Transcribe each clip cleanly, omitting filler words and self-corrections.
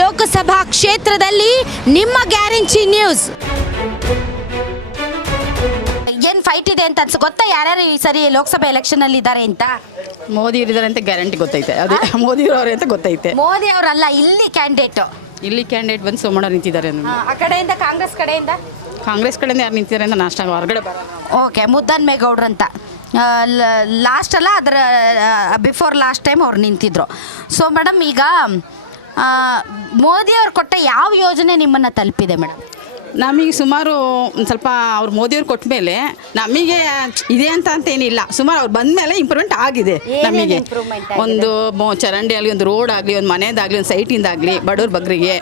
ಲೋಕಸಭಾ ಕ್ಷೇತ್ರದಲ್ಲಿ ನಿಮ್ಮ guarantee news. ಏನ್ ಫೈಟ್ ಇದೆ ಅಂತ ಗೊತ್ತಾ? ಯಾರ್ಯಾರು ಈ ಸರಿ ಲೋಕಸಭಾ ಎಲೆಕ್ಷನ್ ಅಲ್ಲಿ ಇದ್ದಾರೆ ಅಂತ? ಮೋದಿ ಇದ್ದಾರೆ ಅಂತ ಗ್ಯಾರಂಟಿ ಗೊತ್ತೈತೆ. ಅದೇ ಮೋದಿ ಅವರೇ ಅಂತ ಗೊತ್ತೈತೆ. ಮೋದಿ ಅವರಲ್ಲ, ಇಲ್ಲಿ ಕ್ಯಾಂಡಿಡೇಟ್. ಇಲ್ಲಿ ಕ್ಯಾಂಡಿಡೇಟ್ ಬಂದು ಸೋಮಣ್ಣ ನಿಂತಿದ್ದಾರೆ. ಆ ಕಡೆಯಿಂದ ಕಾಂಗ್ರೆಸ್ ಕಡೆಯಿಂದ ಯಾರು ನಿಂತಿದ್ದಾರೆ ಅಂತ ನಾಷ್ಟ ಹೊರಗಡೆ ಬರೋಣ. ಓಕೆ, ಮುದ್ದನ್ಮೇಗೌಡ್ರು ಅಂತ ಲಾಸ್ಟ್ ಅಲ್ಲ, ಅದರ ಬಿಫೋರ್ ಲಾಸ್ಟ್ ಟೈಮ್ ಅವ್ರು ನಿಂತಿದ್ರು. ಸೊ ಮೇಡಮ್, ಈಗ ಮೋದಿ ಅವ್ರು ಕೊಟ್ಟ ಯಾವ ಯೋಜನೆ ನಿಮ್ಮನ್ನು ತಲುಪಿದೆ ಮೇಡಮ್? ನಮಗೆ ಸುಮಾರು ಒಂದು ಸ್ವಲ್ಪ ಅವ್ರು ಮೋದಿಯವ್ರು ಕೊಟ್ಟ ಮೇಲೆ ನಮಗೆ ಇದೆ ಅಂತ ಏನಿಲ್ಲ. ಸುಮಾರು ಅವ್ರು ಬಂದ ಮೇಲೆ ಇಂಪ್ರೂವ್ಮೆಂಟ್ ಆಗಿದೆ ನಮಗೆ. ಒಂದು ಚರಂಡಿ ಆಗಲಿ, ಒಂದು ರೋಡ್ ಆಗಲಿ, ಒಂದು ಮನೆಯದಾಗಲಿ, ಒಂದು ಸೈಟಿಂದಾಗಲಿ, ಬಡವ್ರ ಬಗ್ಗರಿಗೆ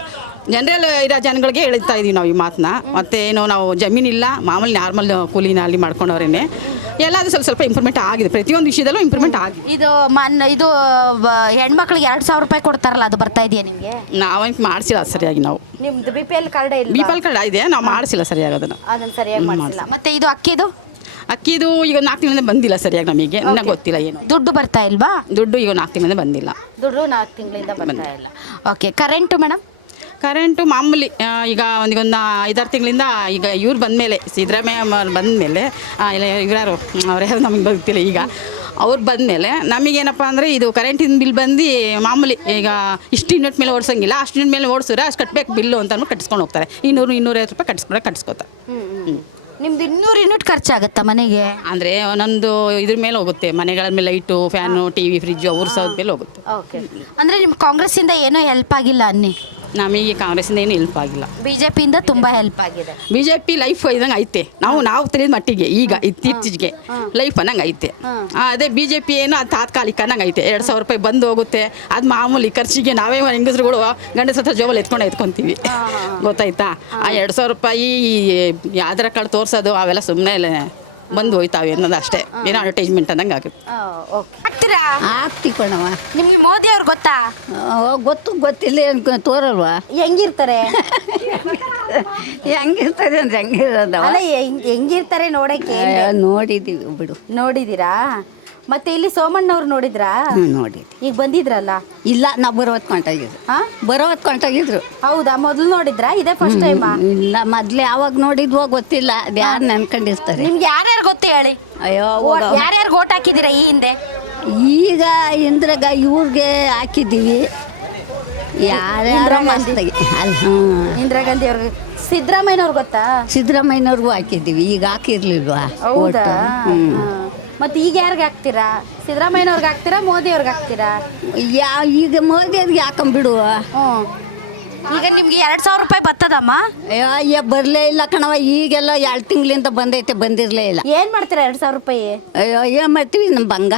ಜನರಲ್ ಇರೋ ಜನಗಳಿಗೆ ಹೇಳ್ತಾ ಇದೀವಿ ನಾವು ಈ ಮಾತನ್ನ. ಮತ್ತು ಏನು ನಾವು ಜಮೀನಿಲ್ಲ, ಮಾಮೂಲಿ ನಾರ್ಮಲ್ ಕೂಲಿನ ಅಲ್ಲಿ ಮಾಡ್ಕೊಂಡವ್ರೇನೆ ಎಲ್ಲಾದರೂ ಸ್ವಲ್ಪ ಇಂಪ್ರೂವ್ಮೆಂಟ್ ಆಗಿದೆ. ಪ್ರತಿಯೊಂದು ವಿಷಯದಲ್ಲೂ ಇಂಪ್ರೂವ್ಮೆಂಟ್ ಆಗಿದೆ. ಇದು ಹೆಣ್ಮಕ್ಳಿಗೆ 2,000 ರೂಪಾಯಿ ಕೊಡ್ತಾರಲ್ಲ, ಅದು ಬರ್ತಾ ಇದೆಯಾ ನಿಮಗೆ? ನಾವಂತ ಮಾಡಿಸಿಲ್ಲ ಸರಿಯಾಗಿ. ನಾವು ನಿಮ್ದು BPL ಕಾರ್ಡ್ ಇಲ್ಲ? BPL ಕಾರ್ಡ್ ಇದೆ, ನಾವು ಮಾಡಿಸಿಲ್ಲ ಸರಿಯಾಗಿ ಅದನ್ನು ಸರಿಯಾಗಿ ಮಾಡಿಸಿಲ್ಲ. ಮತ್ತೆ ಇದು ಅಕ್ಕಿದು ಈಗ 4 ತಿಂಗಳಿಂದ ಬಂದಿಲ್ಲ ಸರಿಯಾಗಿ. ನಮಗೆ ನನಗೆ ಗೊತ್ತಿಲ್ಲ ಏನು ದುಡ್ಡು ಬರ್ತಾ ಇಲ್ವಾ? ದುಡ್ಡು ಈಗ 4 ತಿಂಗಳಿಂದ ಬಂದಿಲ್ಲ. ದುಡ್ಡು 4 ತಿಂಗಳಿಂದ ಬರ್ತಾ ಇಲ್ಲ. Okay, current madam? ಕರೆಂಟು ಮಾಮೂಲಿ ಈಗ ಒಂದು 5-6 ತಿಂಗಳಿಂದ ಈಗ ಇವ್ರು ಬಂದಮೇಲೆ, ಸಿದ್ದರಾಮಯ್ಯ ಬಂದಮೇಲೆ, ಇವರಾರು ಅವ್ರು ಯಾರು ನಮಗೆ ಗೊತ್ತಿಲ್ಲ. ಈಗ ಅವ್ರು ಬಂದಮೇಲೆ ನಮಗೇನಪ್ಪ ಅಂದರೆ ಇದು ಕರೆಂಟಿನ ಬಿಲ್ ಬಂದು ಮಾಮೂಲಿ ಈಗ ಇಷ್ಟು ಯೂನಿಟ್ ಮೇಲೆ ಓಡಿಸೋಂಗಿಲ್ಲ, ಅಷ್ಟು ಯೂನಿಟ್ ಮೇಲೆ ಓಡಿಸಿದ್ರೆ ಅಷ್ಟು ಕಟ್ಟಬೇಕು ಬಿಲ್ಲು ಅಂತ ಕಟ್ಸ್ಕೊಂಡು ಹೋಗ್ತಾರೆ. 200-250 ರೂಪಾಯಿ ಕಟ್ಸ್ಕೊತಾರೆ. ನಿಮ್ದು 200 ಯೂನಿಟ್ ಖರ್ಚಾಗುತ್ತಾ ಮನೆಗೆ? ಅಂದರೆ ಒಂದೊಂದು ಇದ್ರ ಮೇಲೆ ಹೋಗುತ್ತೆ. ಮನೆಗಳ ಮೇಲೆ ಲೈಟು, ಫ್ಯಾನು, TV, ಫ್ರಿಜ್ಜು ಅವ್ರ ಸೌದ ಮೇಲೆ ಹೋಗುತ್ತೆ. ಓಕೆ, ಅಂದರೆ ನಿಮ್ಮ ಕಾಂಗ್ರೆಸ್ಸಿಂದ ಏನೂ ಹೆಲ್ಪ್ ಆಗಿಲ್ಲ ಅನ್ನಿ? ನಮಗೆ ಕಾಂಗ್ರೆಸ್ಸಿಂದ ಏನು ಹೆಲ್ಪ್ ಆಗಿಲ್ಲ. BJPಯಿಂದ ತುಂಬ ಹೆಲ್ಪ್ ಆಗಿದೆ. BJP ಲೈಫ್ ಇದಂಗೆ ಐತೆ. ನಾವು ತಿಳಿದ ಮಟ್ಟಿಗೆ ಈಗ ಇತ್ತೀಚೆಗೆ ಲೈಫ್ ಅನ್ನಂಗೆ ಐತೆ. ಅದೇ BJP ಏನು ಅದು ತಾತ್ಕಾಲಿಕ ಅನ್ನಂಗೆ ಐತೆ. 2,000 ರೂಪಾಯಿ ಬಂದು ಹೋಗುತ್ತೆ. ಅದು ಮಾಮೂಲಿ ಖರ್ಚಿಗೆ ನಾವೇ ಹೆಂಗಸ್ರುಗಳು ಗಂಡಸ ಹತ್ರ ಜೋಬಲ್ಲಿ ಎತ್ಕೊಂತೀವಿ. ಗೊತ್ತಾಯ್ತಾ? ಆ 2,000 ರೂಪಾಯಿ ಆಧಾರ್ ಕಾರ್ಡ್ ತೋರಿಸೋದು ಅವೆಲ್ಲ ಸುಮ್ಮನೆ ಬಂದು ಹೋಯ್ತಾವೆ ಅನ್ನೋದು ಅಷ್ಟೇ. ಏನೋ ಅಡ್ವರ್ಟೈಸ್ಮೆಂಟ್ ಅನ್ನಂಗೆ ಆಗುತ್ತೆ. ಆಗ್ತೀರಾ? ಆಗ್ತಿಕೊಣವ. ನಿಮ್ಗೆ ಮೋದಿ ಅವ್ರು ಗೊತ್ತಾ? ಗೊತ್ತಿಲ್ಲ ತೋರಲ್ವಾ? ಹೆಂಗಿರ್ತಾರೆ? ಹೆಂಗಿರ್ತಾರೆ ಅಂದ್ರೆ ಹೆಂಗಿರೋದವ? ಅಲ್ಲ, ಹೆಂಗಿರ್ತಾರೆ ನೋಡಕ್ಕೆ? ನೋಡಿದೀವಿ ಬಿಡು. ನೋಡಿದೀರಾ? ಮತ್ತೆ ಇಲ್ಲಿ ಸೋಮಣ್ಣವ್ರು ನೋಡಿದ್ರಾ? ನೋಡಿದ್ವಿ. ಈಗ ಬಂದಿದ್ರಲ್ಲ? ಇಲ್ಲ, ನಾವು ಬರೋವತ್ ಕೊಂಟಾಗಿದ್ರು. ಹೌದಾ? ಮೊದಲು ನೋಡಿದ್ರಾ? ಇದೇ ಫಸ್ಟ್ ಟೈಮ್? ಇಲ್ಲ, ಮೊದ್ಲು ಯಾವಾಗ ನೋಡಿದ್ವೋ ಗೊತ್ತಿಲ್ಲ. ಅದು ಯಾರು ನೆನ್ಕೊಂಡಿರ್ತಾರೆ? ನಿಮ್ಗೆ ಯಾರ್ಯಾರು ಗೊತ್ತೇ ಹೇಳಿ? ಅಯ್ಯೋ, ಯಾರ್ಯಾರು ಓಟ್ ಹಾಕಿದ್ದೀರಾ ಈ ಹಿಂದೆ? ಈಗ ಇಂದ್ರಾಗ ಇವ್ರಿಗೆ ಹಾಕಿದ್ದೀವಿ. ಯಾರ್ಯಾರ ಮಸ್ತಾಗಿ ಇಂದಿರಾ ಗಾಂಧಿ ಅವ್ರಿಗೆ. ಸಿದ್ದರಾಮಯ್ಯನವ್ರು ಗೊತ್ತಾ? ಸಿದ್ದರಾಮಯ್ಯನವ್ರಿಗೂ ಹಾಕಿದ್ದೀವಿ. ಈಗ ಹಾಕಿರ್ಲಿಲ್ವಾ? ಹೌದಾ? ಮತ್ತೆ ಈಗ ಯಾರಿಗೆ ಹಾಕ್ತೀರಾ? ಸಿದ್ದರಾಮಯ್ಯನವ್ರಿಗೆ ಹಾಕ್ತೀರಾ, ಮೋದಿ ಅವ್ರಿಗೆ ಹಾಕ್ತೀರಾ? ಈಗ ಮೋದಿ ಅವ್ರಿಗೆ ಹಾಕೊಂಬಿಡುವ. ಈಗ ನಿಮ್ಗೆ 2,000 ರೂಪಾಯಿ ಬರ್ತದಮ್ಮ? ಅಯ್ಯೋ, ಬರಲೇ ಇಲ್ಲ ಕಣವ. ಈಗೆಲ್ಲ 2 ತಿಂಗಳಿಂದ ಬಂದಿರಲೇ ಇಲ್ಲ. ಏನು ಮಾಡ್ತೀರಾ 2,000 ರೂಪಾಯಿ? ಅಯ್ಯೋ, ಏನು ಮಾಡ್ತೀವಿ? ನಮ್ಮ ಬಂಗ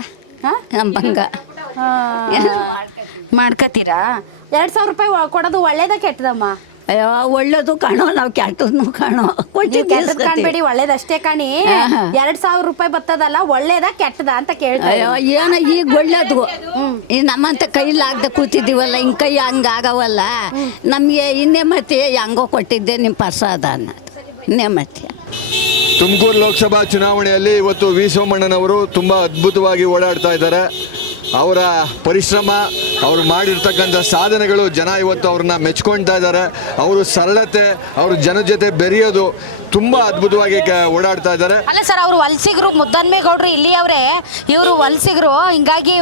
ಮಾಡ್ಕತ್ತೀರಾ? 2,000 ರೂಪಾಯಿ ಕೊಡೋದು ಒಳ್ಳೇದ ಕೆಟ್ಟದಮ್ಮ? ಅಯ್ಯೋ, ಒಳ್ಳೇದು ಕಾಣೋ, ನಾವು ಕೆಟ್ಟದ್ನು ಕಾಣೋ. ಕೆಟ್ಟದ್ ಕಾಣ್ಬೇಡಿ, ಒಳ್ಳೇದಷ್ಟೇ ಕಾಣಿ. 2,000 ರೂಪಾಯಿ ಬರ್ತದಲ್ಲ, ಒಳ್ಳೇದ ಕೆಟ್ಟದ ಅಂತ ಕೇಳ್ತಾರೆ. ಅಯ್ಯೋ, ಏನೋ ಈಗ ಒಳ್ಳೇದು. ಈ ನಮ್ಮಂತ ಕೈಲಾಗ್ದೆ ಕೂತಿದ್ದೀವಲ್ಲ, ಹಿಂಗೆ ಕೈ ಹಂಗಾಗವಲ್ಲ. ನಮಗೆ ಇನ್ನೇ ಮತ್ತೆ ಹೆಂಗೋ ಕೊಟ್ಟಿದ್ದೆ ನಿಮ್ಮ ಪ್ರಸಾದ ಅನ್ನೋದು. ಇನ್ನೇ ಮತ್ತೆ ತುಮಕೂರು ಲೋಕಸಭಾ ಚುನಾವಣೆಯಲ್ಲಿ ಇವತ್ತು ವಿ ಸೋಮಣ್ಣನವರು ತುಂಬ ಅದ್ಭುತವಾಗಿ ಓಡಾಡ್ತಾ ಇದ್ದಾರೆ. ಅವರ ಪರಿಶ್ರಮ, ಅವರು ಮಾಡಿರ್ತಕ್ಕಂಥ ಸಾಧನೆಗಳು ಜನ ಇವತ್ತು ಅವ್ರನ್ನ ಮೆಚ್ಕೊಳ್ತಾ ಇದ್ದಾರೆ. ಅವರು ಸರಳತೆ, ಅವರು ಜನ ಜೊತೆ ಬೆರೆಯೋದು ತುಂಬ ಅದ್ಭುತವಾಗಿ ಓಡಾಡ್ತಾ ಇದ್ದಾರೆ. ಅಲ್ಲ ಸರ್, ಅವರು ವಲಸಿಗರು, ಮುದ್ದನ್ಮೇಗೌಡರು ಇಲ್ಲಿಯವರೇ, ಇವರು ವಲಸಿಗರು. ಹಿಂಗಾಗಿ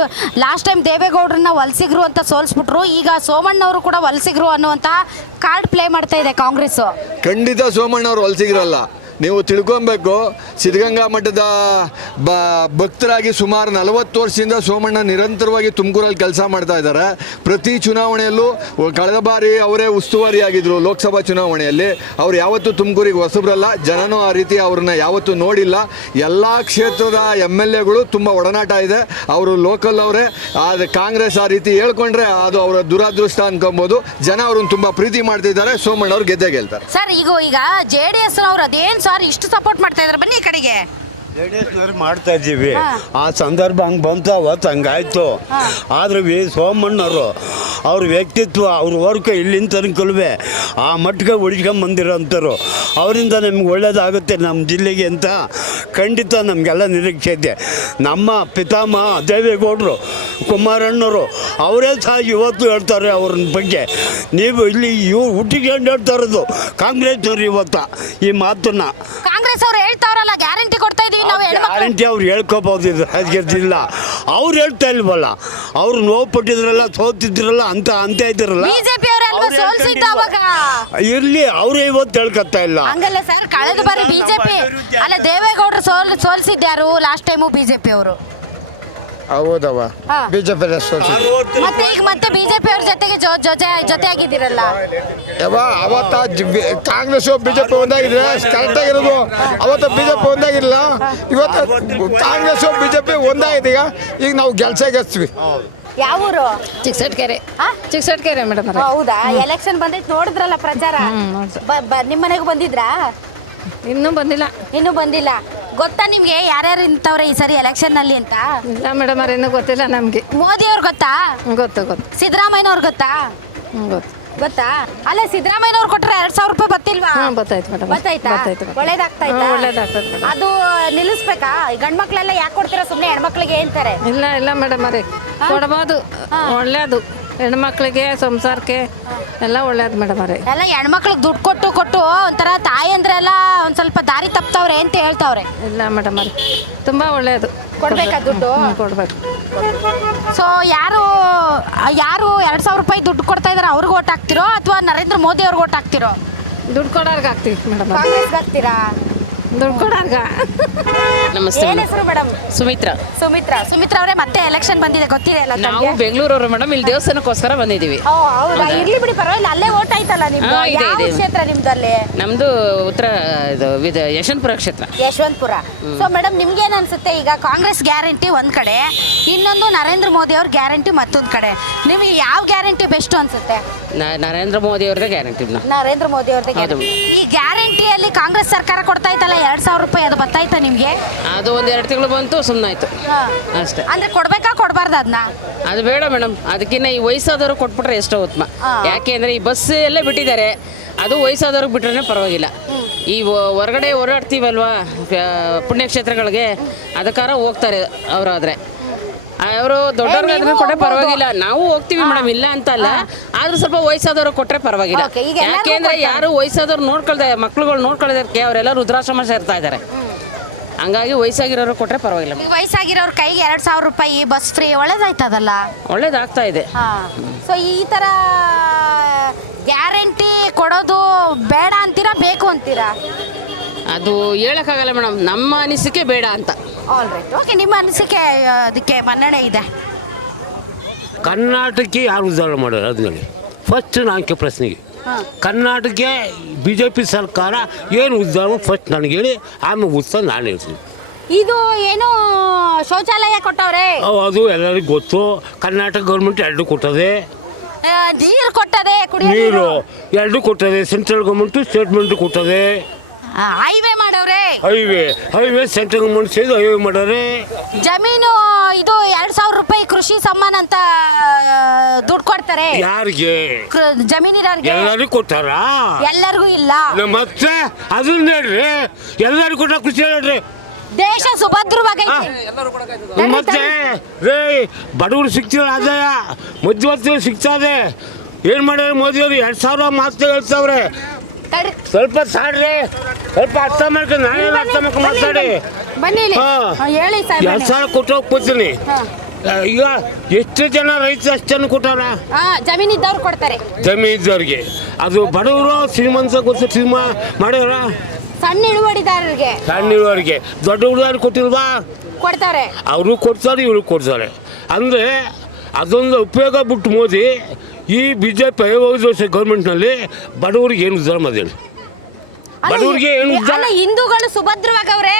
ಲಾಸ್ಟ್ ಟೈಮ್ ದೇವೇಗೌಡರನ್ನ ವಲಸಿಗರು ಅಂತ ಸೋಲಿಸ್ಬಿಟ್ರು. ಈಗ ಸೋಮಣ್ಣವರು ಕೂಡ ವಲಸಿಗರು ಅನ್ನುವಂಥ ಕಾರ್ಡ್ ಪ್ಲೇ ಮಾಡ್ತಾ ಇದೆ ಕಾಂಗ್ರೆಸ್. ಖಂಡಿತ ಸೋಮಣ್ಣವ್ರು ವಲಸಿಗರಲ್ಲ. ನೀವು ತಿಳ್ಕೊಬೇಕು, ಸಿದ್ಧಗಂಗಾ ಮಠದ ಭಕ್ತರಾಗಿ ಸುಮಾರು 40 ವರ್ಷದಿಂದ ಸೋಮಣ್ಣ ನಿರಂತರವಾಗಿ ತುಮಕೂರಲ್ಲಿ ಕೆಲಸ ಮಾಡ್ತಾ ಇದ್ದಾರೆ. ಪ್ರತಿ ಚುನಾವಣೆಯಲ್ಲೂ ಕಳೆದ ಬಾರಿ ಅವರೇ ಉಸ್ತುವಾರಿಯಾಗಿದ್ದರು. ಲೋಕಸಭಾ ಚುನಾವಣೆಯಲ್ಲಿ ಅವ್ರು ಯಾವತ್ತೂ ತುಮಕೂರಿಗೆ ಹೊಸಬ್ರಲ್ಲ. ಜನನೂ ಆ ರೀತಿ ಅವ್ರನ್ನ ಯಾವತ್ತೂ ನೋಡಿಲ್ಲ. ಎಲ್ಲ ಕ್ಷೇತ್ರದ MLAಗಳು ತುಂಬ ಒಡನಾಟ ಇದೆ. ಅವರು ಲೋಕಲ್ ಅವರೇ. ಆದರೆ ಕಾಂಗ್ರೆಸ್ ಆ ರೀತಿ ಹೇಳ್ಕೊಂಡ್ರೆ ಅದು ಅವರ ದುರಾದೃಷ್ಟ ಅನ್ಕೊಬೋದು. ಜನ ಅವ್ರನ್ನ ತುಂಬ ಪ್ರೀತಿ ಮಾಡ್ತಿದ್ದಾರೆ. ಸೋಮಣ್ಣ ಅವ್ರು ಗೆದ್ದೇ ಗೆಲ್ತಾರೆ ಸರ್. ಈಗ JDS ಅವ್ರು ಅದೇನು ಸರ್ ಇಷ್ಟು ಸಪೋರ್ಟ್ ಮಾಡ್ತಾ ಇದ್ದಾರೆ? ಬನ್ನಿ ಈ ಕಡೆಗೆ. JDSನವ್ರು ಮಾಡ್ತಾ ಇದ್ದೀವಿ. ಆ ಸಂದರ್ಭ ಹಂಗೆ ಬಂತು, ಅವತ್ತು ಹಂಗಾಯ್ತು. ಆದ್ರೆ ಸೋಮಣ್ಣವರು ಅವ್ರ ವ್ಯಕ್ತಿತ್ವ ಅವ್ರ ವರ್ಕ್ ಇಲ್ಲಿಂದ ತನಕಲ್ವೇ ಆ ಮಟ್ಟಿಗೆ ಉಳಿಸ್ಕೊಂಬಂದಿರೋಂಥವ್ರು. ಅವರಿಂದ ನಮ್ಗೆ ಒಳ್ಳೇದಾಗುತ್ತೆ ನಮ್ಮ ಜಿಲ್ಲೆಗೆ ಅಂತ ಖಂಡಿತ ನಮಗೆಲ್ಲ ನಿರೀಕ್ಷೆ ಇದೆ. ನಮ್ಮ ಪಿತಾಮಹ ದೇವೇಗೌಡರು, ಕುಮಾರಣ್ಣವರು ಅವರೇ ಸಹ ಇವತ್ತು ಹೇಳ್ತಾರೆ ಅವ್ರ ಬಗ್ಗೆ. ನೀವು ಇಲ್ಲಿ ಹುಟ್ಟಿಗೆ ಹೇಳ್ತಾ ಇರೋದು ಕಾಂಗ್ರೆಸ್ನವ್ರು ಇವತ್ತು ಈ ಮಾತನ್ನ. ಕಾಂಗ್ರೆಸ್ ಅವ್ರು ಹೇಳ್ತಾವ್ರಲ್ಲ, ಗ್ಯಾರಂಟಿ ಕೊಡ್ತಾ ಇದೀವಿ ನಾವು ಹೆಣ್ಮಕ್ಳು. ಗ್ಯಾರಂಟಿ ಅವ್ರು ಹೇಳ್ಕೋಬಹುದು, ಇಲ್ಲ ಅವ್ರು ಹೇಳ್ತಾ ಇಲ್ವಲ್ಲ. ಅವ್ರು ನೋವು ಪಟ್ಟಿದ್ರಲ್ಲ, ಸೋತಿದ್ರಲ್ಲ ಅಂತ ಇದ್ರಲ್ಲ. ಬಿಜೆಪಿ ಅವರೆಲ್ಲ ಸೋಲ್ಸಿದ್ದ ಅವಾಗ. ಇರ್ಲಿ, ಅವ್ರು ಇವತ್ತು ಹೇಳ್ಕೊತಾ ಇಲ್ಲ. ಹಂಗಲ್ಲ ಸರ್, ಕಳೆದ ಬಾರಿ ಬಿಜೆಪಿ ಅಲ್ಲ ದೇವೇಗೌಡರು ಸೋಲ್ಸಿದ್ಯಾರು ಲಾಸ್ಟ್ ಟೈಮು ಬಿಜೆಪಿ ಅವರು. ಹೌದವ, ಹಾ. ಬಿಜೆಪಿ ಮತ್ತೆ ಈಗ ಮತ್ತೆ ಬಿಜೆಪಿ ಅವ್ರ ಜೊತೆಗೆ ಜೊತೆ ಆಗಿದ್ದೀರಲ್ಲ. ಅವತ್ತ ಕಾಂಗ್ರೆಸ್ ಬಿಜೆಪಿ ಒಂದಾಗಿದ್ರೆ ಕರೆಕ್ಟ್ ಆಗಿರೋದು. ಅವತ್ತ ಬಿಜೆಪಿ ಒಂದಾಗಿರಲಿಲ್ಲ, ಇವತ್ತು ಕಾಂಗ್ರೆಸ್ ಬಿಜೆಪಿ ಒಂದಾಗಿದೆ. ಈಗ ನಾವು ಗೆಲ್ಸ್ತೀವಿ. ಯಾವ ಊರು? ಚಿಕ್ಕಸಟ್ಕೆರೆ. ಚಿಕ್ಕಸಟ್ಕೆರೆ ಮೇಡಮ್. ಹೌದಾ? ಎಲೆಕ್ಷನ್ ಬಂದೈತೆ, ನೋಡಿದ್ರಲ್ಲ ಪ್ರಚಾರ. ನಿಮ್ಮ ಮನೆಗೂ ಬಂದಿದ್ರಾ? ಇನ್ನೂ ಬಂದಿಲ್ಲ. ಇನ್ನೂ ಬಂದಿಲ್ಲ. ಗೊತ್ತಾ ನಿಮ್ಗೆ ಯಾರ್ಯಾರು ನಿಂತವ್ರೆ ಈ ಸರಿ ಎಲೆಕ್ಷನ್ ನಲ್ಲಿ ಅಂತ? ಇಲ್ಲ ಮೇಡಮ್, ಇನ್ನೂ ಗೊತ್ತಿಲ್ಲ ನಮಗೆ. ಮೋದಿ ಅವ್ರು ಗೊತ್ತಾ? ಗೊತ್ತು. ಸಿದ್ದರಾಮಯ್ಯನವ್ರು ಗೊತ್ತಾ? ಗೊತ್ತಾ? ಅಲ್ಲ, ಸಿದ್ದರಾಮಯ್ಯನವ್ರು ಕೊಟ್ರೆ 2,000 ರೂಪಾಯಿ ಬರ್ತಿಲ್ವಾ? ಗೊತ್ತಾಯ್ತು ಮೇಡಮ್. ಗೊತ್ತಾಯ್ತಾ? ಗೊತ್ತಾಯ್ತು ಮೇಡಮ್. ಒಳ್ಳೇದಾಗ್ತಾಯ್ತಾ? ಒಳ್ಳೇದಾಗ್ತದೆ ಮೇಡಮ್. ಅದು ನಿಲ್ಲಿಸ್ಬೇಕಾ? ಗಂಡ್ ಮಕ್ಳೆಲ್ಲ ಯಾಕೆ ಕೊಡ್ತೀರಾ? ಸುಮ್ಮನೆ ಹೆಣ್ಮಕ್ಳಿಗೆ ಅಂತಾರೆ. ಇಲ್ಲ ಮೇಡಮ್ ಅವರೇ, ಕೊಡ್ಬೋದು. ಒಳ್ಳೇದು ಹೆಣ್ಮಕ್ಳಿಗೆ, ಸಂಸಾರಕ್ಕೆ ಎಲ್ಲ ಒಳ್ಳೇದು ಮೇಡಮ್ ಅವರೇ. ಎಲ್ಲ ಹೆಣ್ಮಕ್ಳಿಗೆ ದುಡ್ಡು ಕೊಟ್ಟು ಒಂಥರ ತಾಯಿ ಅಂದ್ರೆಲ್ಲ ಒಂದ್ ಸ್ವಲ್ಪ ದಾರಿ ತಪ್ತವ್ರೆ ಅಂತ ಹೇಳ್ತಾವ್ರೆ. ಇಲ್ಲ ಮೇಡಮ್ ಅವರೇ, ತುಂಬ ಒಳ್ಳೇದು. ಕೊಡ್ಬೇಕಾ ದುಡ್ಡು? ಕೊಡ್ಬೇಕು. ಸೊ ಯಾರು 2,000 ರೂಪಾಯಿ ದುಡ್ಡು ಕೊಡ್ತಾ ಇದಾರೆ, ಅವ್ರಿಗೆ ಓಟ್ ಹಾಕ್ತಿರೋ ಅಥವಾ ನರೇಂದ್ರ ಮೋದಿ ಅವ್ರಿಗೆ ಓಟ್ ಹಾಕ್ತಿರೋ? ದುಡ್ಡು ಕೊಡೋರ್ಗೆ ಹಾಕ್ತೀವಿ ಮೇಡಮ್. ಕಾಂಗ್ರೆಸ್ಗೆ ಹಾಕ್ತೀರಾ? ದುಡ್ಡು ಕೊಡೋರ್ಗ. ನಮಸ್ತೆ ಏನ್ ಹೆಸರು ಮೇಡಮ್? ಸುಮಿತ್ರಾ ಅವರೇ, ಮತ್ತೆ ಎಲೆಕ್ಷನ್ ಬಂದಿದೆ, ಗೊತ್ತಿರಲ್ಲ ನಾವು ಬೆಂಗಳೂರವರು ಮೇಡಮ್. ಇಲ್ಲಿ ದೇವಸ್ಥಾನಕ್ಕೋಸ್ಕರ ಬಂದಿದ್ದೀವಿ. ಹೌದಾ? ಇರ್ಲಿ ಬಿಡಿ, ಪರವಾಗಿಲ್ಲ. ಅಲ್ಲೇ ಓಟ್ ಆಯ್ತಲ್ಲ ನಿಮ್ದು. ಇದೆ, ಯಾವ ಇದೆ. ಕ್ಷೇತ್ರ ನಿಮ್ದಲ್ಲಿ? ನಮ್ದು ಉತ್ತರ ಯಶವಂತಪುರ ಕ್ಷೇತ್ರ. ಯಶವಂತಪುರ. ಸೊ ಮೇಡಮ್, ನಿಮ್ಗೇನ್ ಅನ್ಸುತ್ತೆ? ಈಗ ಕಾಂಗ್ರೆಸ್ ಗ್ಯಾರಂಟಿ ಒಂದ್ ಕಡೆ, ಇನ್ನೊಂದು ನರೇಂದ್ರ ಮೋದಿ ಅವ್ರ ಗ್ಯಾರಂಟಿ ಮತ್ತೊಂದ್ ಕಡೆ. ನಿಮಗೆ ಯಾವ ಗ್ಯಾರಂಟಿ ಬೆಸ್ಟ್ ಅನ್ಸುತ್ತೆ? ನರೇಂದ್ರ ಮೋದಿ ಅವ್ರದ್ದೇ ಗ್ಯಾರಂಟಿ. ನರೇಂದ್ರ ಮೋದಿ ಅವ್ರದ್ದೇ ಗ್ಯಾರಂಟಿ. ಈ ಗ್ಯಾರಂಟಿಯಲ್ಲಿ ಕಾಂಗ್ರೆಸ್ ಸರ್ಕಾರ ಕೊಡ್ತಾ ಇತ್ತಲ್ಲ 2,000 ರೂಪಾಯಿ, ಅದು ಬರ್ತಾಯ್ತಾ ನಿಮ್ಗೆ? ಅದು 1-2 ತಿಂಗಳು ಬಂತು, ಸುಮ್ಮನಾಯ್ತು ಅಷ್ಟೇ. ಅಂದ್ರೆ ಕೊಡ್ಬೇಕಾ ಕೊಡ್ಬಾರ್ದು ಅದನ್ನ? ಅದು ಬೇಡ ಮೇಡಮ್. ಅದಕ್ಕಿಂತ ಈ ವಯಸ್ಸಾದವರು ಕೊಟ್ಬಿಟ್ರೆ ಎಷ್ಟೋ ಉತ್ತಮ. ಯಾಕೆ ಅಂದರೆ ಈ ಬಸ್ ಎಲ್ಲ ಬಿಟ್ಟಿದ್ದಾರೆ, ಅದು ವಯಸ್ಸಾದವ್ರಿಗೆ ಬಿಟ್ರೆ ಪರವಾಗಿಲ್ಲ. ಈ ಹೊರಗಡೆ ಓಡಾಡ್ತೀವಲ್ವಾ ಪುಣ್ಯಕ್ಷೇತ್ರಗಳಿಗೆ, ಅದಕ್ಕಾರ ಹೋಗ್ತಾರೆ ಅವರಾದರೆ. ಅವರು ದೊಡ್ಡವ್ರಿಗೆ ಅದನ್ನ ಕೊಟ್ಟರೆ ಪರವಾಗಿಲ್ಲ. ನಾವು ಹೋಗ್ತೀವಿ ಮೇಡಮ್, ಇಲ್ಲ ಅಂತಲ್ಲ. ಆದ್ರೂ ಸ್ವಲ್ಪ ವಯಸ್ಸಾದವ್ರು ಕೊಟ್ಟರೆ ಪರವಾಗಿಲ್ಲ. ಯಾಕೆಂದ್ರೆ ಯಾರು ವಯಸ್ಸಾದವ್ರು ಮಕ್ಳುಗಳು ನೋಡ್ಕೊಳ್ಳೋದಕ್ಕೆ ಅವರೆಲ್ಲ ವೃದ್ಧಾಶ್ರಮ ಸೇರ್ತಾ ಇದ್ದಾರೆ. ಹಂಗಾಗಿ ವಯಸ್ಸಾಗಿರೋರು ಕೊಟ್ಟರೆ ಪರವಾಗಿಲ್ಲ. ವಯಸ್ಸಾಗಿರೋರ್ ಕೈಗೆ 2,000 ರೂಪಾಯಿ ಬಸ್ ಫ್ರೀ, ಒಳ್ಳೇದಾಯ್ತದಲ್ಲ? ಒಳ್ಳೇದಾಗ್ತಾ ಇದೆ. ಸೊ ಈ ತರ ಗ್ಯಾರಂಟಿ ಕೊಡೋದು ಬೇಡ ಅಂತೀರಾ, ಬೇಕು ಅಂತೀರಾ? ಅದು ಹೇಳಕ್ಕಾಗಲ್ಲ ಮೇಡಮ್, ನಮ್ಮ ಅನಿಸಿಕೆ ಬೇಡ ಅಂತ. All right, okay. ನಿಮ್ಮ ಅನಿಸಿಕೆ ಅದಕ್ಕೆ ಮನ್ನಣೆ ಇದೆ. ಕರ್ನಾಟಕಕ್ಕೆ ಯಾರು ಉದ್ಧಾರ ಮಾಡೋರು ಅದರಲ್ಲಿ ಫಸ್ಟ್ ನಾಲ್ಕು ಪ್ರಶ್ನೆಗೆ. ಕರ್ನಾಟಕಕ್ಕೆ BJP ಸರ್ಕಾರ ಏನು ಉದ್ಧಾರ ಫಸ್ಟ್ ನನಗೆ ಹೇಳಿ, ಆಮೇಲೆ ಉತ್ಸಾಹ ನಾನು ಹೇಳ್ತೀನಿ. ಇದು ಏನು ಶೌಚಾಲಯ ಕೊಟ್ಟವ್ರೆ? ಅದು ಎಲ್ಲರಿಗೂ ಗೊತ್ತು. ಕರ್ನಾಟಕ ಗೌರ್ಮೆಂಟ್ 2 ಕೊಟ್ಟದೆ. ನೀರು ಕೊಟ್ಟದೆ, ಕುಡಿಯೋ ನೀರು 2 ಕೊಟ್ಟದೆ. ಸೆಂಟ್ರಲ್ ಗೌರ್ಮೆಂಟು, ಸ್ಟೇಟ್ ಗೌರ್ಮೆಂಟ್ ಕೊಟ್ಟದೆ. ಹೈವೇ ಮಾಡವ್ರೆ. ಹೈವೇ ಸೆಂಟ್ರಲ್ ಗೌರ್ಮೆಂಟ್ ಸೇರಿ ಹೈವೇ ಮಾಡವ್ರೆ. ಜಮೀನು ಇದು 2,000 ರೂಪಾಯಿ ಕೃಷಿ ಸಮ್ಮಾನ ಅಂತ ದುಡ್ಡು ಕೊಡ್ತಾರೆ. ಯಾರಿಗೆ? ಜಮೀನಿರೋರಿಗೆ. ಎಲ್ಲರಿಗೂ ಕೊಟ್ಟಾರ? ಎಲ್ಲರಿಗೂ ಇಲ್ಲ. ಮತ್ತೆ ಅದನ್ನ ಹೇಳ್ರಿ, ಎಲ್ಲರಿಗೂ ಕೊಟ್ಟ ಖುಷಿ ಹೇಳ್ರಿ. ದೇಶ ಸುಭದ್ರವಾಗೈತೆ. ಮತ್ತೆ ರೇ ಬಡವರು ಸಿಗ್ತಿಲ್ಲ, ಆದಾಯ ಮಧ್ಯವರ್ತಿಗಳು ಸಿಗ್ತದೆ. ಏನು ಮಾಡ್ಯಾರ ಮೋದಿಯವರು? 2,000 ಮಾತ್ರ ಹೇಳ್ತಾವ್ರೆ. ಸ್ವಲ್ಪ ಸಾಡ್ರಿ, ಸ್ವಲ್ಪ ಅರ್ಥ ಮಾಡ್ಕೊಂಡು ನಾನೇನು ಅರ್ಥ ಮಾಡ್ಕೊಂಡು ಮಾತಾಡಿ. ಹೇಳಿ 2,000 ಕೊಟ್ಟು ಹೋಗ್ತೀನಿ. ಈಗ ಎಷ್ಟು ಜನ ರೈತರು ಅಷ್ಟನ್ನು ಕೊಟ್ಟಾರ? ಜಮೀನಿದ್ದವ್ರು ಕೊಡ್ತಾರೆ. ಜಮೀನಿದ್ದವ್ರಿಗೆ. ಅದು ಬಡವರು ಶ್ರೀಮಂತ ಗೊತ್ತು, ಶ್ರೀಮ ಮಾಡ್ಯಾರ. ಸಣ್ಣ ಇಳುವರಿದಾರರಿಗೆ, ಸಣ್ಣ ಇಳುವರಿಗೆ. ದೊಡ್ಡ ಹುಡುಗರು ಕೊಟ್ಟಿಲ್ವಾ? ಕೊಡ್ತಾರೆ. ಅವರು ಕೊಡ್ತಾರೆ, ಇವರು ಕೊಡ್ತಾರೆ. ಅಂದರೆ ಅದೊಂದು ಉಪಯೋಗ ಬಿಟ್ಟು ಮೋದಿ ಈ BJP 5 ವರ್ಷ ಗೌರ್ಮೆಂಟ್ನಲ್ಲಿ ಬಡವರಿಗೆ ಏನು ಉದ್ಧಾರ ಮಾಡಿ? ಬಡವ್ರಿಗೆ ಏನು ಅಲ್ಲ ಹಿಂದೂಗಳು ಸುಭದ್ರವಾಗವ್ರೆ.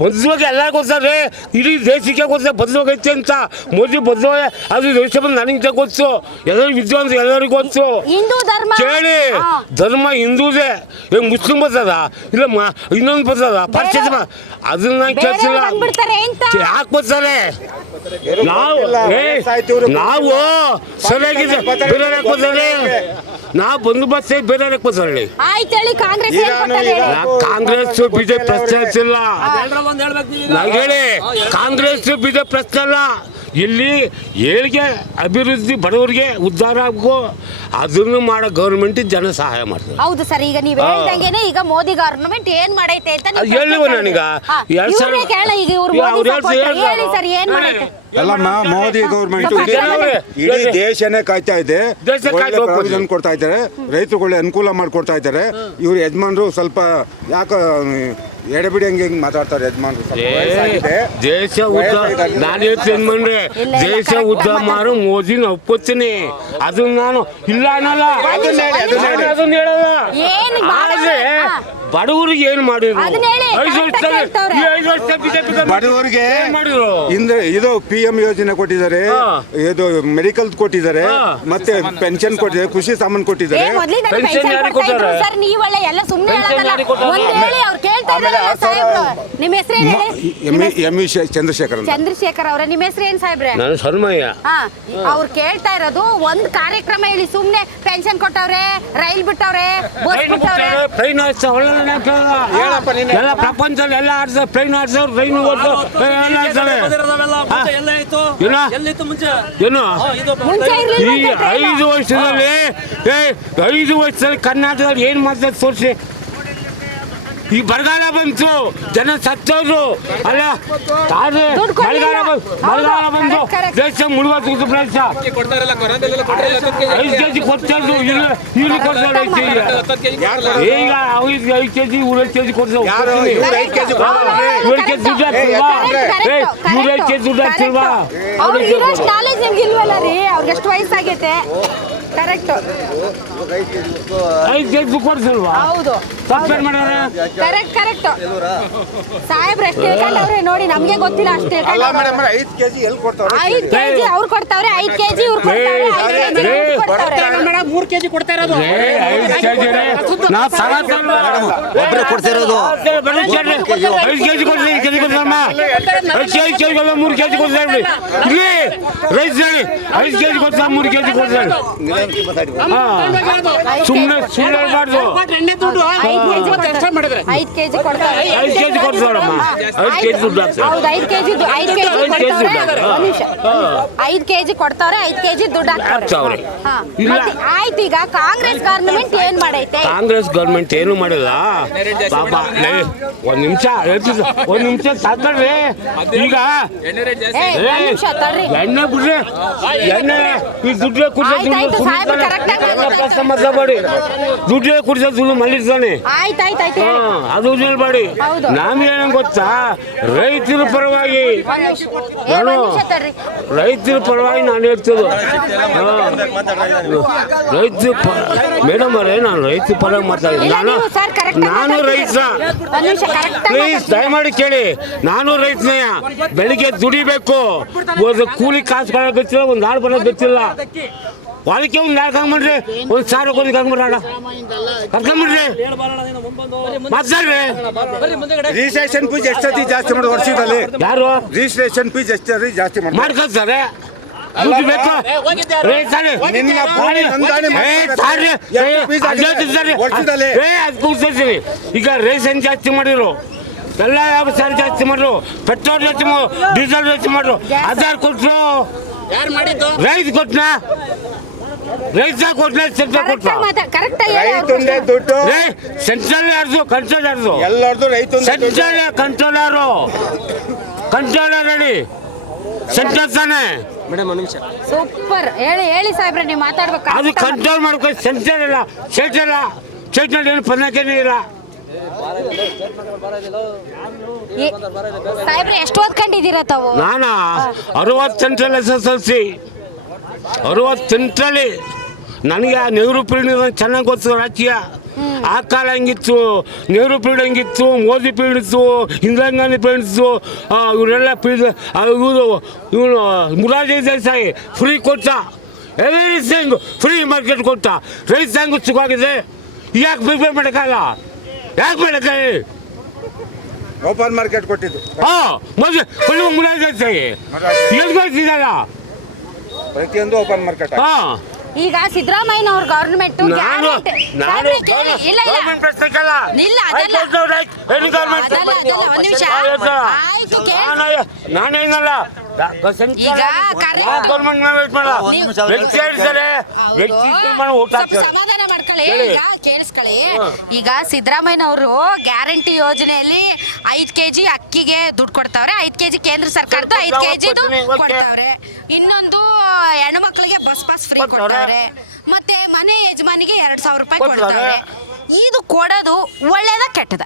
ಬದಲಾಗಿ ಎಲ್ಲ ಗೊತ್ತಾರೆ, ಇಡೀ ದೇಶಕ್ಕೆ ಗೊತ್ತ ಬದಲಾಗೈತೆ ಅಂತ. ಮೋದಿ ಬದಲಾಗ ಅದು ದೇಶ ಬಂದು ನನಗೆ ಗೊತ್ತು, ಎಲ್ಲರಿಗೂ ವಿದ್ವಾಂಸ ಎಲ್ಲರಿಗೂ ಗೊತ್ತು. ಹಿಂದೂ ಧರ್ಮ ಕೇಳಿ, ಧರ್ಮ ಹಿಂದೂದೇ. ಏನ್ ಮುಸ್ಲಿಂ ಬರ್ತದ ಇಲ್ಲ ಇನ್ನೊಂದು ಬರ್ತದ ಪರಿಚಯ ಅದನ್ನ ಕೇಳ್ತಿಲ್ಲ. ಯಾಕೆ ಬರ್ತಾರೆ? ನಾವು ಸರಿಯಾಗಿದೆ ಬೇರೆ ಬರ್ತಾರೆ, ನಾವು ಬಂದು ಬಸ್ ಬೇರೆ ಬರ್ತಾರೆ. ಕಾಂಗ್ರೆಸ್ ಬಿಜೆಪಿ ಪ್ರಶ್ನೆ ಇಲ್ಲ, ಹೇಳಿ ಕಾಂಗ್ರೆಸ್ ಬಿಜೆಪಿ ಪ್ರಶ್ನೆ ಅಲ್ಲ. ಇಲ್ಲಿ ಏಳಿಗೆ ಅಭಿವೃದ್ಧಿ ಬಡವರಿಗೆ ಉದ್ಧಾರ ಆಗೋ ಅದನ್ನು ಮಾಡೋ ಗೌರ್ಮೆಂಟ್ ಜನ ಸಹಾಯ ಮಾಡ್ತಾರೆ. ಹೌದು ಸರ್, ಈಗ ನೀವು ಹೇಳ್ದಂಗೆನೆ ಈಗ ಮೋದಿ ಗವರ್ನಮೆಂಟ್ ಏನ್ ಮಾಡೈತೆ ಅಂತ ಹೇಳಿವ ನನಗ ಅಲ್ಲಮ್ಮ, ಮೋದಿ ಗೌರ್ಮೆಂಟ್ ಇಡೀ ದೇಶನೇ ಕಾಯ್ತಾ ಇದೆ, ಒಳ್ಳೆ ಪ್ರಾವಿಷನ್ ಕೊಡ್ತಾ ಇದ್ದಾರೆ, ರೈತರುಗಳಿಗೆ ಅನುಕೂಲ ಮಾಡಿಕೊಡ್ತಾ ಇದ್ದಾರೆ. ಇವ್ರು ಯಜಮಾನ್ರು ಸ್ವಲ್ಪ ಯಾಕೆ ಎಡೆಬಿಡಿ ಹಂಗೆ ಮಾತಾಡ್ತಾರೆ ಯಜಮಾನ್ರು. ದೇಶ ಉದ್ಧಾರ ನಾನು ಹೇಳ್ತೇನೆ, ದೇಶ ಉದ್ಧಾರ ಮಾಡು ಮೋದಿನ ಒಪ್ಪುತ್ತೀನಿ, ಅದನ್ನ ನಾನು ಇಲ್ಲ ಅನ್ನಲ್ಲ, ಅದನ್ನ ಹೇಳಲ್ಲ. ಆದ್ರೆ ಬಡವರಿಗೆ ಏನು ಮಾಡಿದ್ರು? 5 ವರ್ಷ ಬಡವರಿಗೆ ಇದು PM ಯೋಜನೆ ಕೊಟ್ಟಿದ್ದಾರೆ, ಇದು ಮೆಡಿಕಲ್ ಕೊಟ್ಟಿದ್ದಾರೆ, ಮತ್ತೆ ಪೆನ್ಷನ್ ಕೊಟ್ಟಿದ್ದಾರೆ, ಕೃಷಿ ಸಾಮಾನು ಕೊಟ್ಟಿದ್ದಾರೆ. MV ಚಂದ್ರಶೇಖರ್ ಅವರ ನಿಮ್ಮ ಹೆಸರು ಏನ್ ಸಾಹೇಬ್ರೆ? ನಾನು ಶರ್ಮಯ್ಯ. ಅವ್ರು ಕೇಳ್ತಾ ಇರೋದು ಒಂದ್ ಕಾರ್ಯಕ್ರಮ ಹೇಳಿ. ಸುಮ್ನೆ ಪೆನ್ಷನ್ ಕೊಟ್ಟವ್ರೆ, ರೈಲ್ ಬಿಟ್ಟವ್ರೆ, ಬಸ್ ಬಿಟ್ಟವ್ರೆ. ಟ್ರೈನ್ ಎಲ್ಲ ಪ್ರಪಂಚದಲ್ಲಿ ಎಲ್ಲ ಆಡ್ತಾರೆ, ಟ್ರೈನ್ ಆಡ್ತಾರೆ, ರೈನ್ ಏನು ಈ 5 ವರ್ಷದಲ್ಲಿ ಕರ್ನಾಟಕದಲ್ಲಿ ಏನ್ ಮಾಡ್ತಾರೆ ತೋರಿಸಿ. ಈ ಬರಗಾಲ ಬಂತು, ಜನ ಸತ್ತೋದ್ರು ಅಲ್ಲ, ಬರಗಾಲ ಬಂದು ದೇಶ ಮುಳುಗೋದು. ಪ್ರದೇಶ 5 ಕೆಜಿ ಕೊಡ್ತಾಯಿದ್ರು, ಇಲ್ಲಿ ಕೊಡ್ತಾರೆ 5 ಕೆಜಿ. ಈಗ 5 ಕೆಜಿ 5 ಕೆಜಿ ಕೊಡ್ತಾರೆ. 5 ಕೆಜಿ ದುಡ್ಡು ಹಾಕ್ತಿಲ್ವಾ? 5 ಕೆಜಿ ದುಡ್ಡು ಹಾಕ್ತಿಲ್ವಾ? ನಾಲೆಜ್ ನಿಮ್ಗೆ ಇಲ್ವಲ್ಲ ರೀ, ಅವ್ರಿಗೆ ಎಷ್ಟು ವಯಸ್ಸಾಗೈತೆ? Correct 5 KG ಕೊಡ್ತಿಲ್ವಾ? ಹೌದು, ಸಸ್ಪೆಂಡ್ ಮಾಡೋರೆ. ಕರೆಕ್ಟ್ ಸಾಹೇಬ್ರು ಎಷ್ಟು ತಿಳ್ಕೊಂಡವ್ರೆ ನೋಡಿ, ನಮ್ಗೆ ಗೊತ್ತಿಲ್ಲ ಅಷ್ಟು ತಿಳ್ಕೊಂಡವ್ರೆ. 5 ಕೆಜಿ ಎಲ್ಲಿ ಕೊಡ್ತಾರೆ? 5 ಕೆಜಿ ಅವ್ರು ಕೊಡ್ತಾವ್ರೆ, 5 ಕೆಜಿ ಇವ್ರು ಕೊಡ್ತಾವ್ರೆ, 3 ಕೆಜಿ ಕೊಡ್ತಾ ಇರೋದು. ಒಬ್ಬರೇ ಕೊಡ್ತಿರೋದು. 5 ಕೆಜಿ ಕೊಡ್ತೀವಿ, 5 ಕೆಜಿ ಕೊಡ್ತಾರಮ್ಮ, 5 ಕೆಜಿ ಕೊಡ್ತಾರೆ, 3 ಕೆಜಿ ಕೊಡ್ತಾರೆ. ಇಲ್ಲಿ ರೈಸ್ ಹೇಳಿ 5 ಕೆಜಿ ಕೊಡ್ತಾರೆ, 3 ಕೆಜಿ ಕೊಡ್ತಾರೆ. ಸುಮ್ಮನೆ ಸುಳ್ಳು ಹೇಳ್ಬಾರ್ದು. 5 ಕೆಜಿ ಕೊಡ್ತಾರೆ, 5 ಕೆಜಿ ಕೊಡ್ತಾರಮ್ಮ, 5 ಕೆಜಿ ದುಡ್ಡು ಹಾಕ್ತಾರೆ. ಹೌದು 5 ಕೆಜಿ 5 ಕೆಜಿ ಕೊಡ್ತಾವ್ರೆ, 5 ಕೆಜಿ ದುಡ್ಡು ಹಾಕ್ತಾವ್ರೆ. ಆಯ್ತು, ಈಗ ಕಾಂಗ್ರೆಸ್ ಗವರ್ನಮೆಂಟ್ ಏನ್ ಮಾಡೈತೆ? ಕಾಂಗ್ರೆಸ್ ಗವರ್ಮೆಂಟ್ ಏನು ಮಾಡಿಲ್ಲ ಪಾಪ. ಒಂದ್ ನಿಮಿಷ ಸಾಕ್ರಿ. ಈಗ ಎಣ್ಣೆ ಬಿಡ್ರಿ, ಎಣ್ಣೆ ಈ ದುಡ್ಡೇ ಕುಡಿಸೋ ಮಾಡಿ, ದುಡ್ಡೇ ಕುಡಿಸೋ ದುಡ್ಡು ಮಲ್ಲಿರ್ತಾನೆ. ಅದು ಹೇಳ್ಬೇಡಿ. ನಾವೇನ ಗೊತ್ತಾ, ರೈತರ ಪರವಾಗಿ ನಾನು ಹೇಳ್ತೇನೆ. ಮೇಡಮ್ ಅವರೇ, ನಾನು ರೈತರ ಪರವಾಗಿ ಮಾತಾಡಿದ್ದೆ. ನಾನು ರೈತ. ಪ್ಲೀಸ್ ದಯಮಾಡಿ ಕೇಳಿ, ನಾನು ರೈತನಯ್ಯ. ಬೆಳಿಗ್ಗೆ ದುಡಿಬೇಕು, ಒಂದು ಕೂಲಿ ಕಾಸು ಕೊಡೋಕೆ ಗೊತ್ತಿಲ್ಲ, ಒಂದು ನಾಳು ಬರೋದು ಗೊತ್ತಿಲ್ಲ. ಅದಕ್ಕೆ ಒಂದು ನಾಲ್ಕು ಹಂಗ್ಬಿಡ್ರಿ, ಒಂದು ಸಾವಿರ ಕೊಡೋದಕ್ಕೆ ಹಂಗ್ಬಿಡ್ರಾಡ ಕರ್ಕೊಂಬಿಡ್ರಿ, ಮಾತಾಡ್ರಿ. ರಿಜಿಸ್ಟ್ರೇಷನ್ ಫೀಸ್ ಎಷ್ಟೊತ್ತಿ ಜಾಸ್ತಿ ಮಾಡಿ ವರ್ಷದಲ್ಲಿ? ಯಾರು ರಿಜಿಸ್ಟ್ರೇಷನ್ ಫೀಸ್ ಎಷ್ಟೊತ್ತಿ ಜಾಸ್ತಿ ಮಾಡಿ ಮಾಡ್ಕೊಳ್ತಾರೆ? ದುಡ್ಡು ಬೇಕು. ಈಗ ರೇಷನ್ ಜಾಸ್ತಿ ಮಾಡಿರು, ಎಲ್ಲ ಸಾರಿ ಜಾಸ್ತಿ ಮಾಡ್ರು, ಪೆಟ್ರೋಲ್ ಜಾಸ್ತಿ ಮಾಡ್ರು, ಡೀಸೆಲ್ ಜಾಸ್ತಿ ಮಾಡ್ರು. ಆಧಾರ್ ಕೊಟ್ರು, ರೈತ ಕೊಟ್ನಾ? ರೈತ ಕೊಟ್ಟ, ಸೆಂಟ್ರಲ್ ಕೊಟ್ಟ. ದುಡ್ಡು ಸೆಂಟ್ರಲ್ ಯಾರ್ದು, ಕಂಟ್ರೋಲ್ ಯಾರ್ದು? ಎಲ್ಲರದು ರೈತ. ಸೆಂಟ್ರಲ್ ಕಂಟ್ರೋಲ್ ಯಾರು? ಕಂಟ್ರೋಲರ್ ಹೇಳಿ, ಸೆಂಟ್ರಲ್ ತಾನೆ. ಸೂಪರ್, ಹೇಳಿ ಸಾಹೇಬ್ರೆ, ನೀವು ಮಾತಾಡ್ಬೇಕು. ಅದು ಕಂಟ್ರೋಲ್ ಮಾಡ್ಕೊಂಡು ಸೆಂಟ್ರಲ್ ಇಲ್ಲ, ಸ್ಟೇಟ್ ಇಲ್ಲ. ಸ್ಟೇಟ್ನಲ್ಲಿ ಏನು ಪನ್ನಕೇನೆ ಇಲ್ಲ. ಸಾಹೇಬ್ರೆ ಎಷ್ಟು ಓದ್ಕೊಂಡಿದ್ದೀರಾ ತಾವು? ನಾನಾ 60 ಸೆಂಟ್ರಲ್ SSLC, 60 ಸೆಂಟ್ರಲ್ಲಿ. ನನಗೆ ನೆಹರು ಪೀರಿಯಡ್ ಚೆನ್ನಾಗಿ ಗೊತ್ತು ರಾಜಕೀಯ. ಆ ಕಾಲ ಹೆಂಗಿತ್ತು, ನೆಹರು ಪೀರಿಯಡ್ ಹೆಂಗಿತ್ತು, ಮೋದಿ ಪೀರಿಯಡ್ ಇತ್ತು, ಇಂದಿರಾ ಗಾಂಧಿ ಪೀರಿಯಡ್ ಇತ್ತು, ಇವರೆಲ್ಲ ಪೀರಿಯಡ್ ಇವನು ಮುರಾರ್ಜಿ ದೇಸಾಯಿ ಫ್ರೀ ಕೊಟ್ಟ, ಎವ್ರಿಥಿಂಗ್ ಫ್ರೀ ಮಾರ್ಕೆಟ್ ಕೊಟ್ಟ, ರೈತಾಂಗ ಸುಖವಾಗಿದೆ. ಯಾಕೆ ಬಿಡುಗಡೆ ಮಾಡೋಕ್ಕಲ್ಲ, ಯಾಕೆ ಮಾಡೋಕ್ಕಾಗಿ? ಓಪನ್ ಮಾರ್ಕೆಟ್ ಕೊಟ್ಟಿದ್ದು ಮೊದಲು ಮುರಾರ್ಜಿ ದೇಸಾಯಿ ಎಲ್ಲಿ ಬರ್ತಿದ್ದಲ್ಲ, ಪ್ರತಿಯೊಂದು ಓಪನ್ ಮಾರ್ಕೆಟ್. ಹಾಂ ಈಗ ಸಿದ್ದರಾಮಯ್ಯನವ್ರ ಗೌರ್ಮೆಂಟ್ ಇಲ್ಲ ನಾನೇನಲ್ಲ ಸಮಾಧಾನ ಮಾಡ್ಕೊಳ್ಳಿ. ಕೇಳಿಸ್ಕೊಳ್ಳಿ, ಈಗ ಸಿದ್ದರಾಮಯ್ಯನವರು ಗ್ಯಾರಂಟಿ ಯೋಜನೆಯಲ್ಲಿ 5 kg ಅಕ್ಕಿಗೆ ದುಡ್ಡು ಕೊಡ್ತಾವ್ರೆ, 5 kg ಕೇಂದ್ರ ಸರ್ಕಾರದ 5 kg ಕೊಡ್ತಾವ್ರೆ. ಇನ್ನೊಂದು ಹೆಣ್ಮಕ್ಳಿಗೆ ಬಸ್ ಪಾಸ್ ಫ್ರೀ ಕೊಡ್ತಾರೆ, ಮತ್ತೆ ಮನೆ ಯಜಮಾನಿಗೆ 2,000 ರೂಪಾಯಿ ಕೊಡ್ತಾರೆ. ಇದು ಕೊಡೋದು ಒಳ್ಳೇದ ಕೆಟ್ಟದ?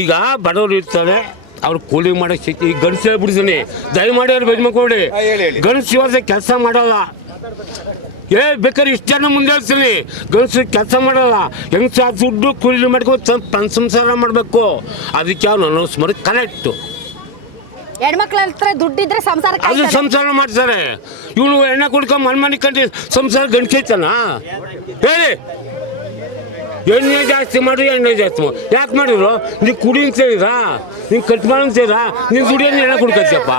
ಈಗ ಬಡವರು ಇರ್ತಾರೆ, ಅವ್ರು ಕೂಲಿ ಮಾಡೋಕೆ ಸಿಕ್ತಿ. ಈಗ ಗಂಡಸು ಹೇಳ್ಬಿಡ್ತೀನಿ, ದಯಮಾಡಿ ಅವ್ರು ಬೆಜ್ಮಕ್ಕೊಡಿ. ಗಂಡಸು ಇವತ್ತು ಕೆಲಸ ಮಾಡಲ್ಲ, ಬೇಕಾದ್ರೆ ಇಷ್ಟು ಜನ ಮುಂದೆ ಹೇಳ್ತೀನಿ, ಗಂಡಸು ಕೆಲಸ ಮಾಡಲ್ಲ. ಹೆಂಗಸ ದುಡ್ಡು ಕೂಲಿ ಮಾಡ್ಕೊಂಡು ಸಂಸಾರ ಮಾಡಬೇಕು. ಅದಕ್ಕೆ ಅವ್ನು ಅನೌನ್ಸ್ ಮಾಡೋದು ಕರೆಕ್ಟು. ಹೆಣ್ಮಕ್ಳ ಹತ್ರ ದುಡ್ಡಿದ್ರೆ ಸಂಸಾರ ಅದು ಸಂಸಾರ ಮಾಡ್ತಾರೆ. ಇವನು ಎಣ್ಣೆ ಕುಡ್ಕೊಂಡು ಮನೆ ಕಂಡು ಸಂಸಾರ ಗಂಡ್ಸೈತನ ಹೇಳಿ? ಎಣ್ಣೆ ಜಾಸ್ತಿ ಮಾಡಿ, ಎಣ್ಣೆ ಜಾಸ್ತಿ ಮಾಡಿ ಯಾಕೆ ಮಾಡಿದ್ರು? ನೀವು ಕುಡಿ ಅಂತೀರಾ, ನೀವು ಕಟ್ ಮಾಡಿ ಅಂತೀರಾ, ನೀವು ದುಡಿಯೋದು ಎಣ್ಣೆ ಕುಡ್ಕೊತೀಯಪ್ಪ.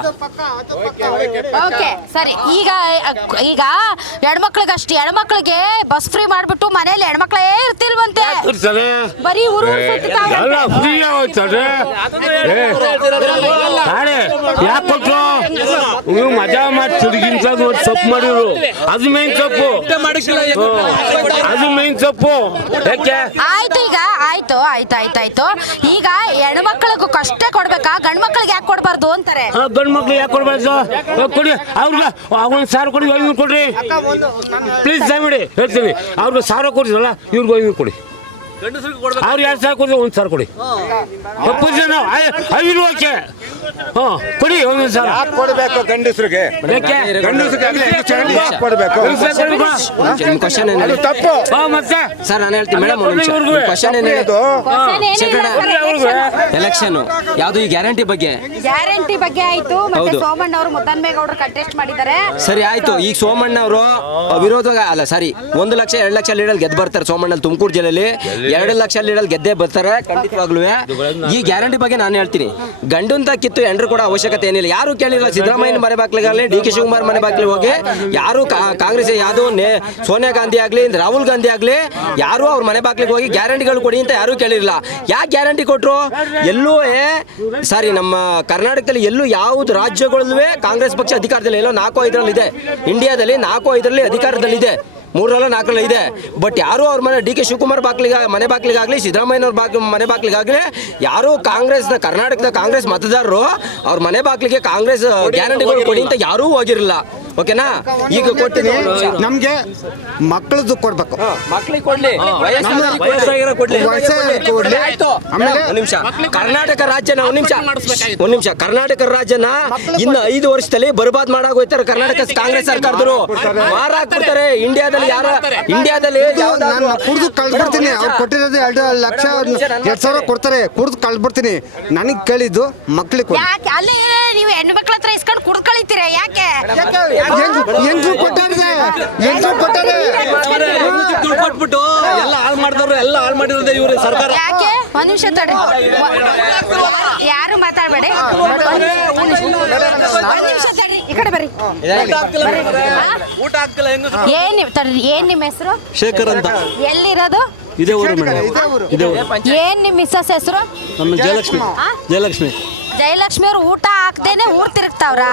ಓಕೆ ಸರಿ. ಈಗ ಹೆಣ್ಮಕ್ಳಿಗಷ್ಟು, ಹೆಣ್ಮಕ್ಳಿಗೆ ಬಸ್ ಫ್ರೀ ಮಾಡ್ಬಿಟ್ಟು ಮನೇಲಿ ಹೆಣ್ಮಕ್ಳೇ ಇರ್ತಿಲ್ವಂತೆ, ಬರೀ ಊರು ಎಲ್ಲ ಫ್ರೀ ಆಗೋಯ್ತಾರೆ. ನಾಳೆ ಯಾಕೆ ಕೊಟ್ಟರು? ನೀವು ಮಜಾ ಮಾಡಿ ತುಡಿಗಿಂತ ತಪ್ಪು ಮಾಡಿದ್ರು, ಅದು ಮೇನ್ ತಪ್ಪು, ಅದು ಮೇನ್ ತಪ್ಪು. ಯಾಕೆ? ಆಯ್ತು, ಈಗ ಆಯ್ತು. ಈಗ ಹೆಣ್ಮಕ್ಳಿಗೂ ಕಷ್ಟ ಕೊಡ್ಬೇಕಾ, ಗಂಡ್ ಮಕ್ಳಿಗೆ ಯಾಕೆ ಕೊಡ್ಬಾರ್ದು ಅಂತಾರೆ? ಗಂಡು ಮಕ್ಳು ಯಾಕೆ ಕೊಡ್ಬಾರ್ದು? ಕೊಡಿ ಅವ್ರಿಗೆ, ಅವ್ರಿಗೆ 1,000 ಕೊಡಿ, 500 ಕೊಡ್ರಿ ಪ್ಲೀಸ್. ದಯಮಾಡಿ ಹೇಳ್ತೀನಿ, ಅವ್ರಿಗೆ 1,000 ಕೊಡಿದ್ರಲ್ಲ, ಇವ್ರಿಗೆ 500 ಕೊಡಿ. ಅವ್ರು 2,000 ಕೊಡಿ, 1,000 ಕೊಡಿ. ಐದು ಓಕೆ, ಹಾಂ ಕೊಡಿ 1,000 ಕೊಡಬೇಕು ಗಂಡಸರಿಗೆ. ಕೊಡಬೇಕು ತಪ್ಪು. ಮತ್ತೆ ಸರ್ ನಾನು ಹೇಳ್ತೀನಿ ಮೇಡಮ್, ಕ್ವಶನ್ ಏನು ಹೇಳೋದು? ಎಲೆಕ್ಷನ್ ಯಾವುದು ಈ ಗ್ಯಾರಂಟಿ ಬಗ್ಗೆ ಆಯ್ತು. ಮತ್ತೆ ಸೋಮಣ್ಣ ಅವರು ಮುದ್ದನ್ಮೇಗೌಡರು ಕಂಟೆಸ್ಟ್ ಮಾಡಿದ್ದಾರೆ. ಸರಿ ಆಯ್ತು. ಈಗ ಸೋಮಣ್ಣ ಅವರು ವಿರೋಧ ಅಲ್ಲ, ಸರಿ 1 ಲಕ್ಷ 2 ಲಕ್ಷ ಲೀಡಲ್ಲಿ ಗೆದ್ದು ಬರ್ತಾರೆ. ಸೋಮಣ್ಣ ತುಮಕೂರು ಜಿಲ್ಲೆಯಲ್ಲಿ 2 ಲಕ್ಷ ಲೀಡಲ್ಲಿ ಗೆದ್ದೇ ಬರ್ತಾರೆ ಖಂಡಿತವಾಗ್ಲೂ. ಈ ಗ್ಯಾರಂಟಿ ಬಗ್ಗೆ ನಾನು ಹೇಳ್ತೀನಿ, ಗಂಡಂತ ಕಿತ್ತು ಎಂಡ್ರು ಕೂಡ ಅವಶ್ಯಕತೆ ಏನಿಲ್ಲ. ಯಾರು ಕೇಳಿಲ್ಲ. ಸಿದ್ದರಾಮಯ್ಯನ ಮನೆ ಬಾಗ್ಲಿಗಾಗಲಿ, DK ಶಿವಕುಮಾರ್ ಮನೆ ಬಾಗ್ಲಿಗೆ ಹೋಗಿ ಯಾರು ಕಾಂಗ್ರೆಸ್ ಯಾವುದು ಸೋನಿಯಾ ಗಾಂಧಿ ಆಗಲಿ, ರಾಹುಲ್ ಗಾಂಧಿ ಆಗಲಿ, ಯಾರು ಅವ್ರ ಮನೆ ಬಾಗ್ಲಿಗೆ ಹೋಗಿ ಗ್ಯಾರಂಟಿಗಳು ಕೊಡಿ ಅಂತ ಯಾರು ಕೇಳಿರಲಿಲ್ಲ. ಯಾಕೆ ಗ್ಯಾರಂಟಿ ಕೊಟ್ಟರು? ಎಲ್ಲೂ ಸಾರಿ ನಮ್ಮ ಕರ್ನಾಟಕದಲ್ಲಿ ಎಲ್ಲೂ ಯಾವುದು ರಾಜ್ಯಗಳಲ್ಲೂ ಕಾಂಗ್ರೆಸ್ ಪಕ್ಷ ಅಧಿಕಾರದಲ್ಲಿ ಎಲ್ಲೋ 4-5 ಇದೆ. ಇಂಡಿಯಾದಲ್ಲಿ 4-5 ಅಧಿಕಾರದಲ್ಲಿದೆ, 3-4 ಇದೆ. ಬಟ್ ಯಾರು ಅವ್ರ ಮನೆ DK ಶಿವಕುಮಾರ್ ಮನೆ ಬಾಗ್ಲಿಗಾಗಲಿ, ಸಿದ್ದರಾಮಯ್ಯನವ್ರ ಮನೆ ಬಾಗ್ಲಿಗಾಗಲಿ ಯಾರು ಕರ್ನಾಟಕದ ಕಾಂಗ್ರೆಸ್ ಮತದಾರರು ಅವ್ರ ಮನೆ ಬಾಗ್ಲಿಗೆ ಕಾಂಗ್ರೆಸ್ ಗ್ಯಾರಂಟಿಗಳು ಕೊಡಿ ಅಂತ ಯಾರೂ ಹೋಗಿರಲಿಲ್ಲ. ಓಕೆನಾ? ಈಗ ಕೊಟ್ಟಿದ್ದು ನಮ್ಗೆ ಮಕ್ಕಳದ್ದು ಕೊಡ್ಬೇಕು, ಮಕ್ಕಳಿಗೆ ಕೊಡ್ಲಿ, ನಿಮಿಷ ಕರ್ನಾಟಕ ರಾಜ್ಯನ ಒಂದ್ ನಿಮಿಷ ಕರ್ನಾಟಕ ರಾಜ್ಯನ ಇನ್ನು 5 ವರ್ಷದಲ್ಲಿ ಬರ್ಬಾದ್ ಮಾಡಾಗೋಯ್ತಾರೆ ಕರ್ನಾಟಕ ಕಾಂಗ್ರೆಸ್ ಸರ್ಕಾರದವರು. ಮಾರಾಕ್ಬಿಡ್ತಾರೆ ಇಂಡಿಯಾದಲ್ಲಿ. ಇಂಡಿಯಾದಲ್ಲಿ ನಾನು ಕುಡ್ದು ಕಳ್ದ್ಬಿಡ್ತೀನಿ. ಅವ್ರು ಕೊಟ್ಟಿರೋದು 2 ಲಕ್ಷ 2,000 ಕೊಡ್ತಾರೆ, ಕುಡ್ದು ಕಳ್ದ್ಬಿಡ್ತೀನಿ. ನನಗೆ ಕೇಳಿದ್ದು ಮಕ್ಳಿಗೆ ಅಲ್ಲಿ ನೀವು ಹೆಣ್ಮಕ್ಳ ಹತ್ರ ಇಸ್ಕೊಂಡು ಕುಡ್ದು ಕಳಿತೀರ ಯಾಕೆ? ಹೆಂಗ್ರು ಕೊಟ್ಟಾರೆ ಕೊಟ್ಬಿಟ್ಟು ಎಲ್ಲ ಹಾಳು ಮಾಡಿದವ್ರು, ಎಲ್ಲ ಹಾಳು ಮಾಡಿರೋದೇ ಇವ್ರು ಸರ್ಕಾರ. ಯಾಕೆ? 1 ನಿಮಿಷ ತಡ್ರಿ, ಯಾರು ಮಾತಾಡ್ಬೇಡಿ. 1 ನಿಮಿಷ ತಡ್ರಿ, ಈ ಕಡೆ ಬರ್ರಿ. ಏನ್ ನಿಮ್ಮ ಹೆಸರು? ಶೇಖರ್ ಅಂತ. ಎಲ್ಲಿರೋದು? ಇದೇ ಊರು ಮೇಡಮ್, ಇದೇ ಊರು. ಏನ್ ನಿಮ್ಮ ಮಿಸ್ಸಸ್ ಹೆಸರು? ನಮ್ಮ ಜಯಲಕ್ಷ್ಮಿ. ಜಯಲಕ್ಷ್ಮಿ ಅವ್ರು ಊಟ ಹಾಕ್ದೇನೆ ಊರ್ ತಿರುಗ್ತಾವ್ರ.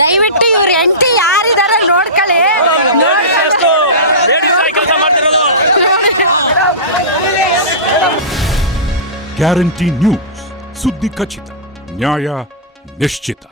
ದಯವಿಟ್ಟು ಇವ್ರ ಹೆಂಡತಿ ಯಾರಿದಾರ ನೋಡ್ಕೊಳ್ಳಿ. ಗ್ಯಾರಂಟಿ ನ್ಯೂಸ್, ಸುದ್ದಿ ಖಚಿತ, ನ್ಯಾಯ ನಿಶ್ಚಿತ.